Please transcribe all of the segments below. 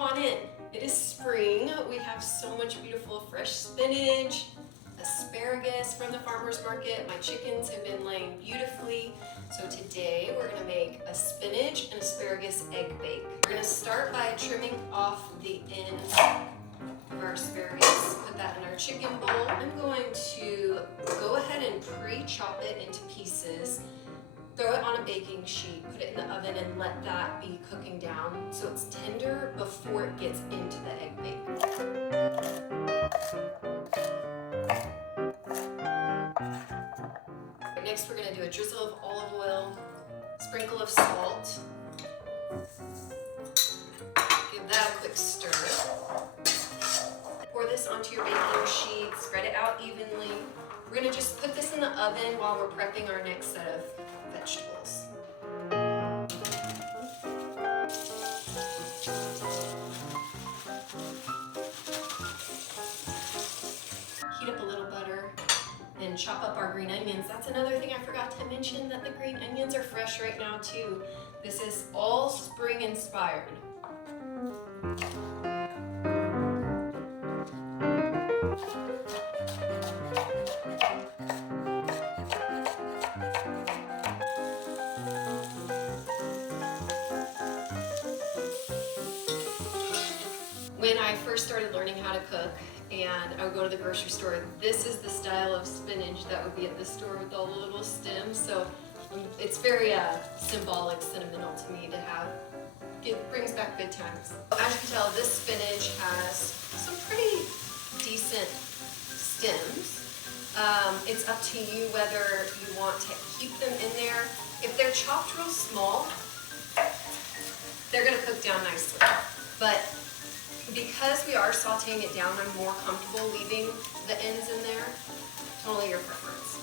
come on in. It is spring. We have so much beautiful fresh spinach, asparagus from the farmer's market. My chickens have been laying beautifully. So today we're gonna make a spinach and asparagus egg bake. We're gonna start by trimming off the ends of our asparagus. Put that in our chicken bowl. I'm going to go ahead and pre-chop it into pieces. Throw it on a baking sheet, put it in the oven, and let that be cooking down so it's tender before it gets into the egg bake. Next, we're gonna do a drizzle of olive oil, sprinkle of salt. Give that a quick stir. Pour this onto your baking sheet, spread it out evenly. We're gonna just put this in the oven while we're prepping our next set of vegetables. Heat up a little butter and chop up our green onions. That's another thing I forgot to mention, that the green onions are fresh right now too. This is all spring inspired. When I first started learning how to cook and I would go to the grocery store, this is the style of spinach that would be at the store with all the little stems. So it's very symbolic, sentimental to me to have. It brings back good times. As you can tell, this spinach has some pretty decent stems. It's up to you whether you want to keep them in there. If they're chopped real small, they're gonna cook down nicely. But because we are sauteing it down, I'm more comfortable leaving the ends in there. Totally your preference.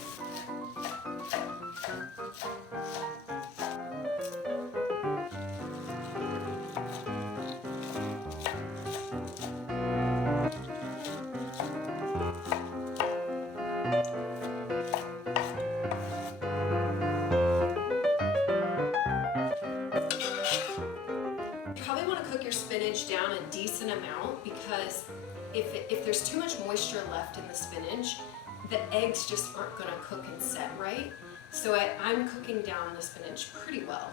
Spinach down a decent amount, because if there's too much moisture left in the spinach, the eggs just aren't going to cook and set right. So I'm cooking down the spinach pretty well.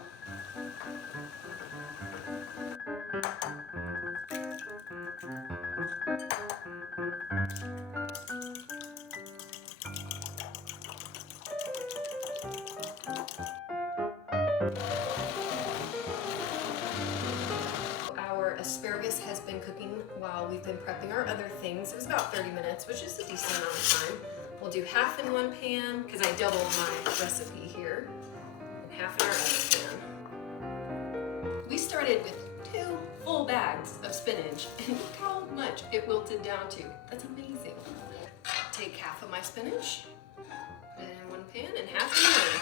Asparagus has been cooking while we've been prepping our other things. It was about 30 minutes, which is a decent amount of time. We'll do half in one pan, because I doubled my recipe here, and half in our other pan. We started with 2 full bags of spinach, and look how much it wilted down to. That's amazing. Take half of my spinach, put it in one pan, and half in another.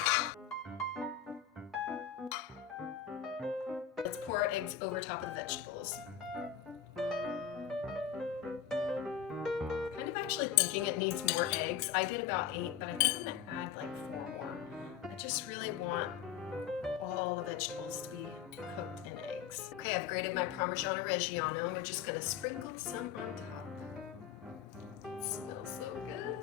Let's pour our eggs over top of the vegetables. Kind of actually thinking it needs more eggs. I did about 8, but I think I'm gonna add like 4 more. I just really want all the vegetables to be cooked in eggs. Okay, I've grated my Parmigiano Reggiano, and we're just gonna sprinkle some on top. It smells so good.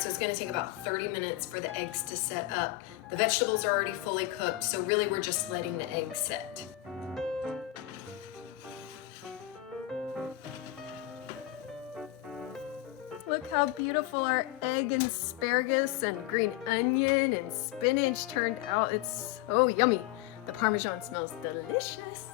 So it's going to take about 30 minutes for the eggs to set up. The vegetables are already fully cooked, so really we're just letting the eggs set. Look how beautiful our egg and asparagus and green onion and spinach turned out. It's so yummy. The Parmesan smells delicious.